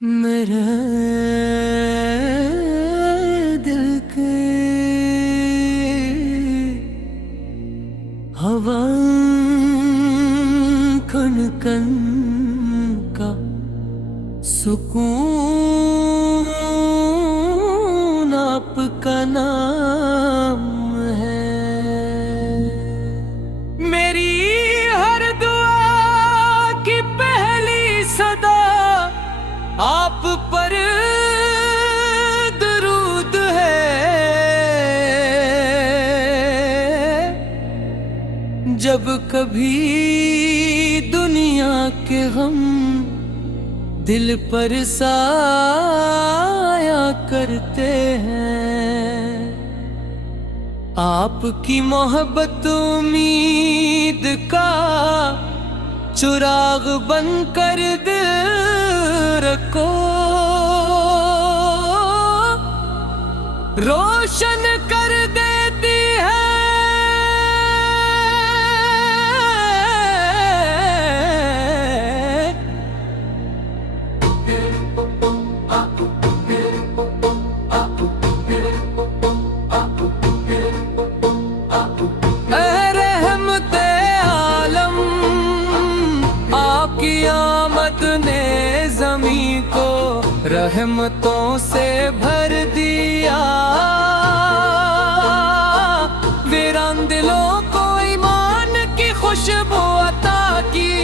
मेरे दिल के हवा कन कन का सुकून आपका नाम है। मेरी हर दुआ की पहली सदा आप पर दरूद है। जब कभी दुनिया के गम दिल पर साया करते हैं, आपकी मोहब्बत उम्मीद का चिराग बन कर दिल रखो, रोशन कर देती है। रहमते आलम आपकी आमद ने ज़मीं को रहमतों से भर दिया। वीरान दिलों को ईमान की खुशबू अता की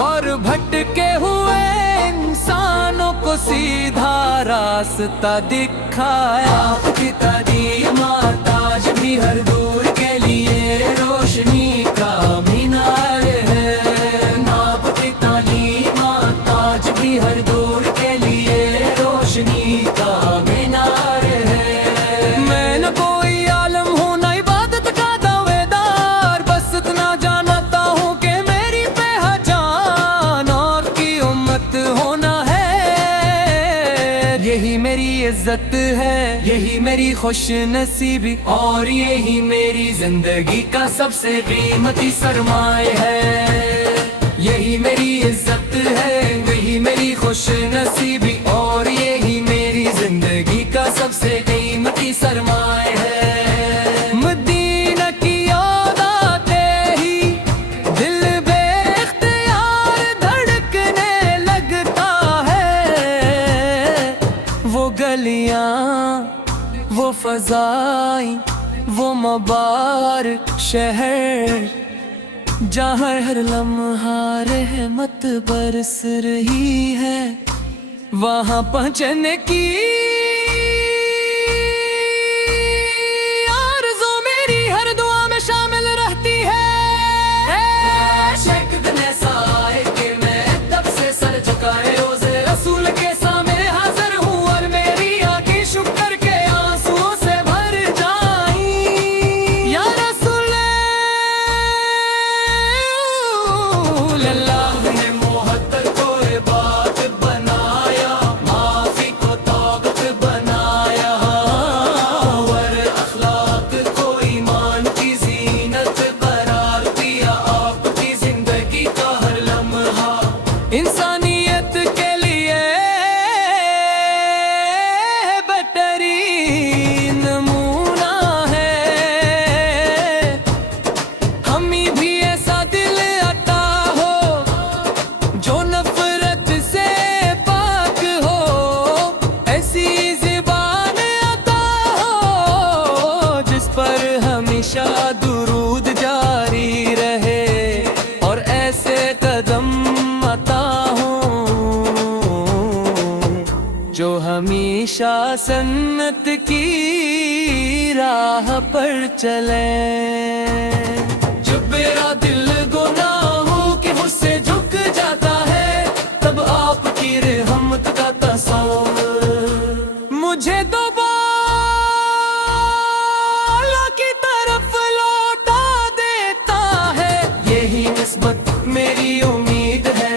और भटके हुए इंसानों को सीधा रास्ता दिखाया। आपकी तारीमात ताज भी हर दूर के लिए रोशनी का मीनार है। आपकी तालीमात ताज भी हर दूर के लिए रोशनी का मीनार है। मैं न कोई आलम हूँ न इबादत का दावेदार, बस इतना जानता हूँ कि मेरी पहचान और की उम्मत होना है। यही मेरी इज्जत है, यही मेरी खुश नसीबी और यही मेरी जिंदगी का सबसे कीमती सरमाए है। यही मेरी इज्जत है, यही मेरी खुश नसीबी और यही मेरी जिंदगी का सबसे कीमती सरमाए है। मदीना की याद आते ही दिल बेख्तियार धड़कने लगता है। वो गलियां, वो फज़ाएं, वो मुबारक शहर जहाँ हर लम्हा रहमत बरस रही है, वहाँ पहुँचने की आरज़ू मेरी हर दुआ में शामिल रहती है। शेख दिन ऐसा आए कि मैं तब से सर झुकाए रोज़े रसूल के सामने हाजिर हूँ और मेरी आंखें शुक्र के आंसुओं से भर जाईं। या रसूल अल्लाह ने मोहब्बत को इबादत बनाया, माफी को ताकत बनाया और अखलाक को ईमान की जीनत करार दिया। आपकी जिंदगी का हर लम्हा इंसानियत के लिए बेहतरीन नमूना है। हमें भी ऐसा दिल अता हो जो नफरत से पाक हो, ऐसी ज़ुबान अता हो जिस पर हमेशा दुरूद जारी रहे और ऐसे कदम अता हो जो हमेशा सन्नत की राह पर चले। जब मेरा दिल गुनाहों के मुझसे झुक जाता है, तब आपकी रहमत का तसव्वुर मुझे दोबारा की तरफ लौटा देता है। यही निस्बत मेरी उम्मीद है,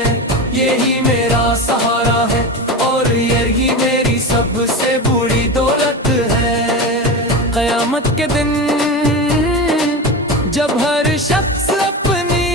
यही मेरा सहारा है और यही मेरी सबसे बड़ी दौलत है। क़यामत के दिन जब हर शख्स अपनी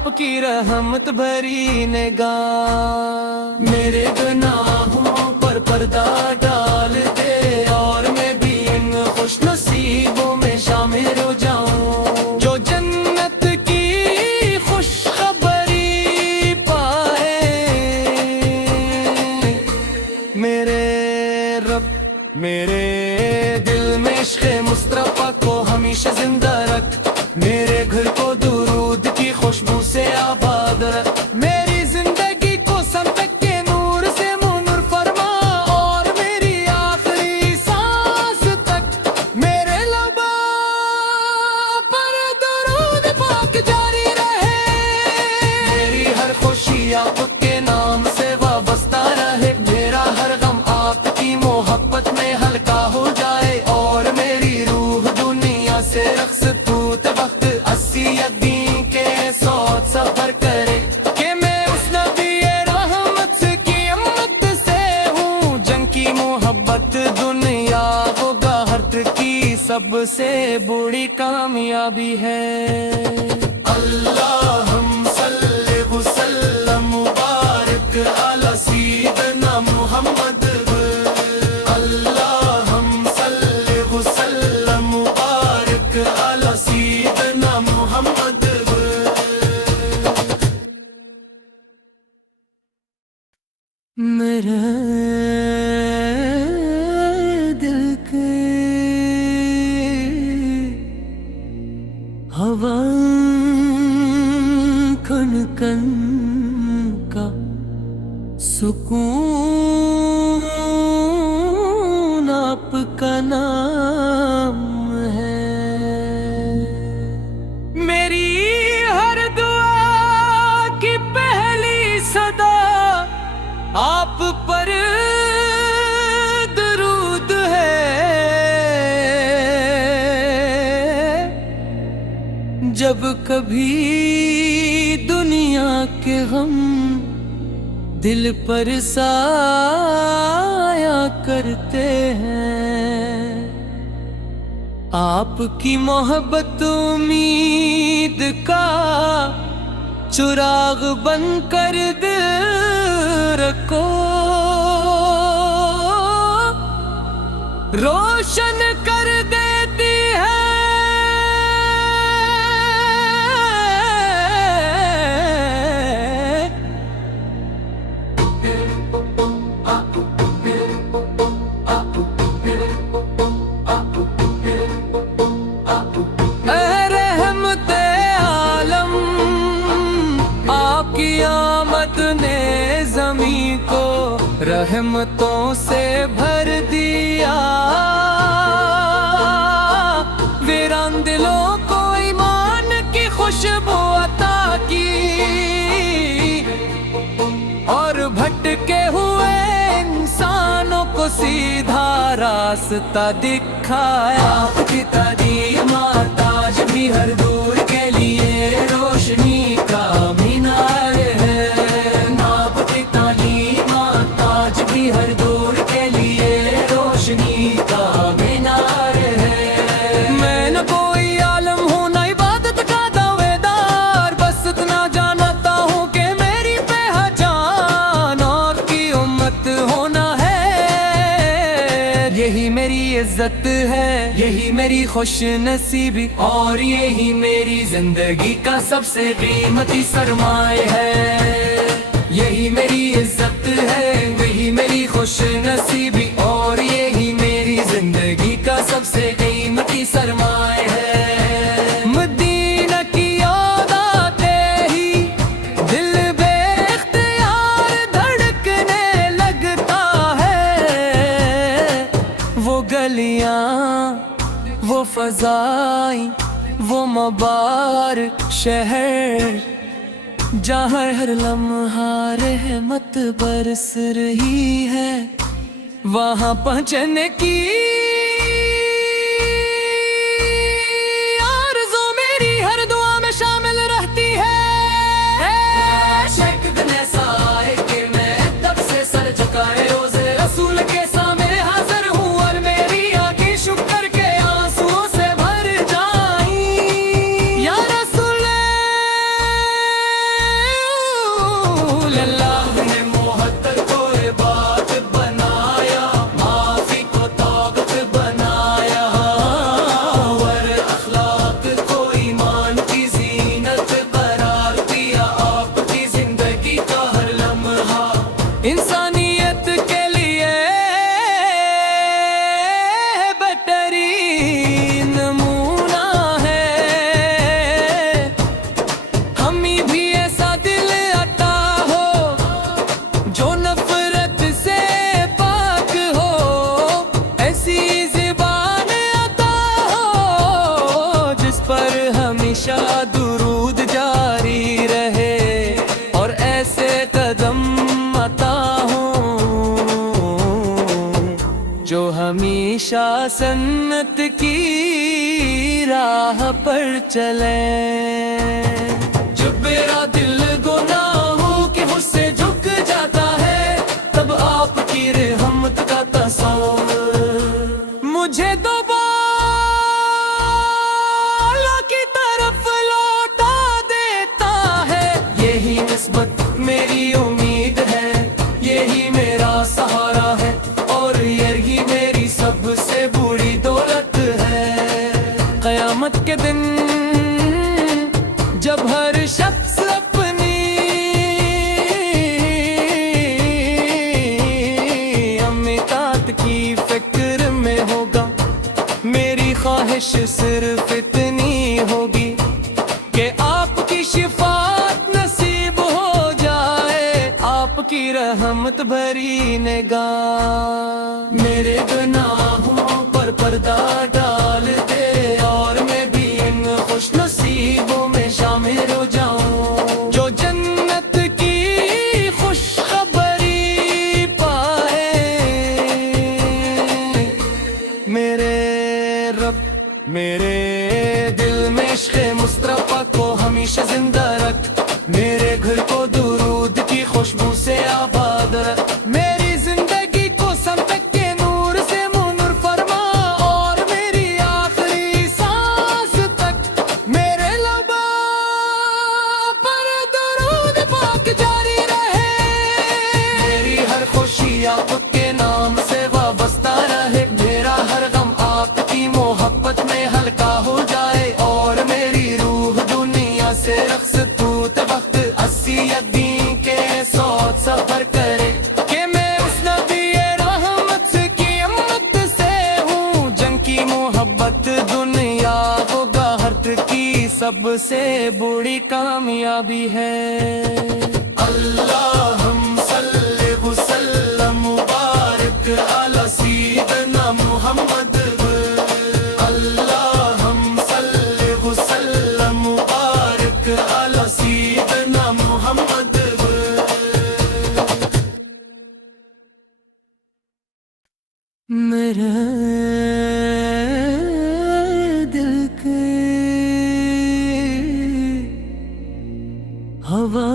आपकी रहमत भरी निगाह। मेरे गुनाहों पर पर्दा डाल दे और मैं भी इन खुश नसीबों में शामिल हो जाऊं जो जन्नत की खुशखबरी पाए। मेरे रब मेरे दिल में इश्क़ मुस्तफ़ा को हमेशा जिंदा रख, मेरे घर को दुरूद की खुशबू से आबाद रख, मेरी जिंदगी को संपत के नूर से मुनूर फरमा और मेरी आखिरी सांस तक मेरे लबों पर दुरूद पाक जारी रहे। मेरी हर खुशी आपके नाम से वाबस्ता रहे, मेरा हर गम आपकी मोहब्बत में हल्का हो जाए और मेरी रूह दुनिया से रक्स तूत वक्त अस्सियद्दीन के सौत सफर करे कि मैं उस नबी रहमत की अम्मत से हूँ। जंग की मोहब्बत दुनिया को गाहत की सबसे बुरी कामयाबी है। अल्लाहुम्मा सल्ली व सल्लिम मुबारक अला सय्यिदना मुहम्मद। अल्लाहुम्मा सल्ली व सल्लिम मुबारक अला सय्यिदना मुहम्मद। मेरे दिल के हवा खन खन का सुकून आपका नाम है। मेरी हर दुआ की पहली सदा आप पर दरूद है। जब कभी दुनिया के गम दिल पर साया करते हैं, आपकी मोहब्बत उम्मीद का चिराग बन कर दिल रखो, रोशन कर देती है। रहमते आलम आपकी आमद ने ज़मीं को रहमतों से भर दिया। वीरान दिलों को ईमान की खुशबू अता की और भटके हुए इंसानों को सीधा रास्ता दिखाया। आपकी तारीफ़ ताज भी हर दूर के लिए रोशनी का मीनार है। आपकी तालीम ताज भी हर दूर के लिए रोशनी का मीनार है। मैं न कोई आलम हूँ न इबादत का दावेदार, बस इतना जानता हूँ कि मेरी पहचान और की उम्मत होना है। यही मेरी इज्जत है, यही मेरी खुश नसीबी और यही मेरी जिंदगी का सबसे कीमती सरमाए है। यही मेरी इज्जत है, यही मेरी खुश नसीबी और यही मेरी जिंदगी का सबसे कीमती सरमाए है। मदीना की याद आते ही दिल बेख्तियार धड़कने लगता है। वो गलियां, वो फज़ाएं, वो मुबारक शहर जहाँ हर लम्हा रहमत बरस रही है, वहाँ पहुँचने की आरज़ू मेरी हर दुआ में शामिल रहती है। शक्ल ऐसा आए कि मैं तब से सर झुकाए रोज़े रसूल के सामने हाजिर हूँ और मेरी आँखें शुक्र के आंसुओं से भर जाएं। या रसूल रसूल। अल्लाह ने मोहब्बत को इबादत बनाया, माफी को ताकत बनाया, और अखलाक को ईमान की जीनत करार दिया। आपकी जिंदगी का हर लम्हा इंसानियत के लिए बेहतरीन नमूना है। हमें भी ऐसा दिल अता हो जो नफरत से पाक हो, ऐसी ज़ुबान अता हो जिस पर हमेशा दुरूद जारी रहे, और ऐसे कदम अता हो जो हमेशा सन्नत की राह पर चले। जब मेरा दिल गुनाहों के मुझसे झुक जाता है, तब आपकी रहमत का तस्वुर मुझे दोबारा की तरफ लौटा देता है। यही निस्बत मेरी उम्मीद है, यही मेरा सहारा है, और यही मेरी सबसे बुरी दौलत है। क़यामत के दिन जब हर शख्स अपनी अमीतात की फिक्र में होगा, मेरी ख्वाहिश सिर्फ इतनी होगी कि आपकी शिफात नसीब हो जाए, आपकी रहमत भरी निगाह मेरे गुनाहों पर पर्दा डाल दे, और मैं भी इन खुश नसीबों में शामिल हो जाऊं जो जन्नत की खुशखबरी पाए। मेरे रब मेरे दिल में इश्क़ मुस्तफ़ा को हमेशा जिंदा रख, मेरे घर को दुरूद की खुशबू से आबाद रख, मेरी जिंदगी को संतक के नूर से मुनूर फरमा, और मेरी आखिरी सांस तक मेरे लबा पर दुरूद पाक जारी रहे। मेरी हर खुशी आपके नाम से वाबस्ता रहे, मेरा हर गम आपकी मोहब्बत में हल्का हो जाए, और मेरी रूह दुनिया से रक्स तूत वक्त अस्सियत दीन के सौत सफर करे, कि मैं उस नबी रहमत की अम्मत से हूँ, जंग की मोहब्बत दुनिया को गाहत की सबसे बुरी कामयाबी है। अल्लाहुम्मा सल्ली व सल्लिम मुबारक अला सय्यिदना मुहम्मद। अल्लाहुम्मा सल्ली व सल्लिम मुबारक अला सय्यिदना मुहम्मद। मेरे दिल के हवा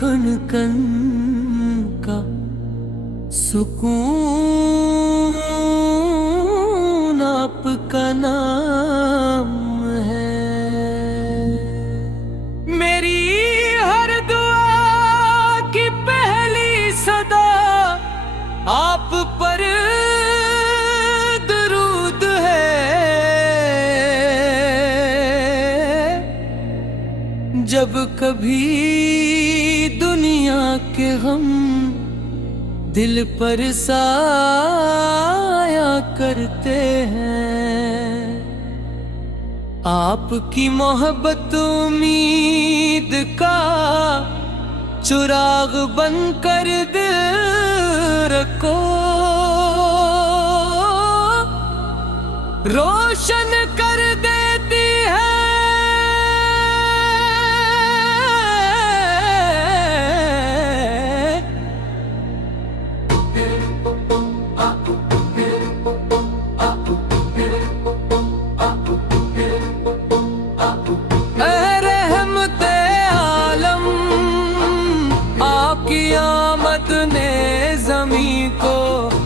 कन कन का सुकून आपका नाम है। मेरी हर दुआ की पहली सदा आप पर दरूद है। जब कभी दुनिया के हम दिल पर साया करते हैं, आपकी मोहब्बत उम्मीद का चुराग बन कर दिल को रोशन कर देती है।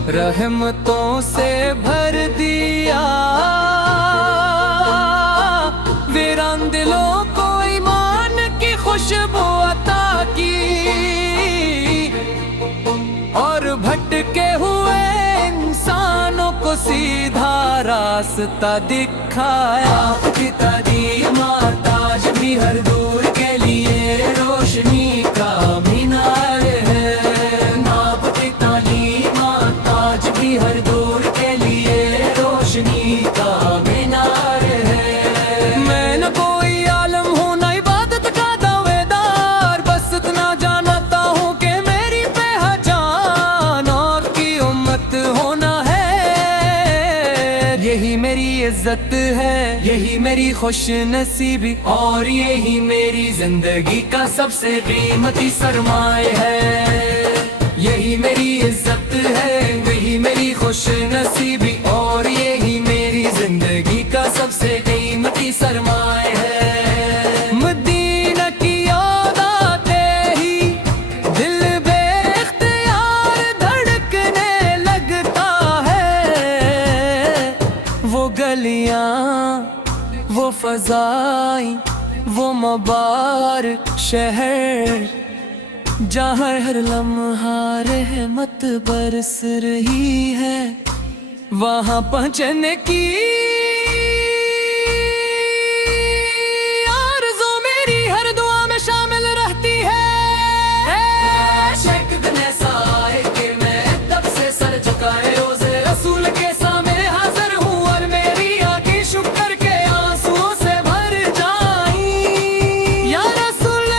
रहमतों से भर दिया, वीरान दिलों को ईमान की खुशबू रास्ता दिखाया। आपकी तालीमात ताज भी हर दूर के लिए रोशनी का मीनार है। आपकी तालीमात ताज भी हर दूर के लिए रोशनी का मीनार है। मैं न कोई आलम हूँ न इबादत का दावेदार, बस इतना जानता हूँ कि मेरी पहचान और की उम्मत होना है। यही मेरी इज्जत है, यही मेरी खुश नसीबी, और यही मेरी जिंदगी का सबसे कीमती सरमाए है। यही मेरी इज्जत है, यही मेरी खुश नसीबी, और यही मेरी जिंदगी का सबसे कीमती सरमाए है। मदीना की याद आते ही दिल बेख्तियार धड़कने लगता है। वो गलियां, वो फज़ाएं, वो मुबारक शहर, जहाँ हर लम्हा रहमत बरस रही है। वहाँ पहुँचने की आरज़ू मेरी हर दुआ में शामिल रहती है। शेख ने साए के मैं तब से सर झुकाए रोज़े रसूल के सामने हाजिर हूँ, और मेरी आँखें शुक्र के आंसुओं से भर जाईं। या रसूल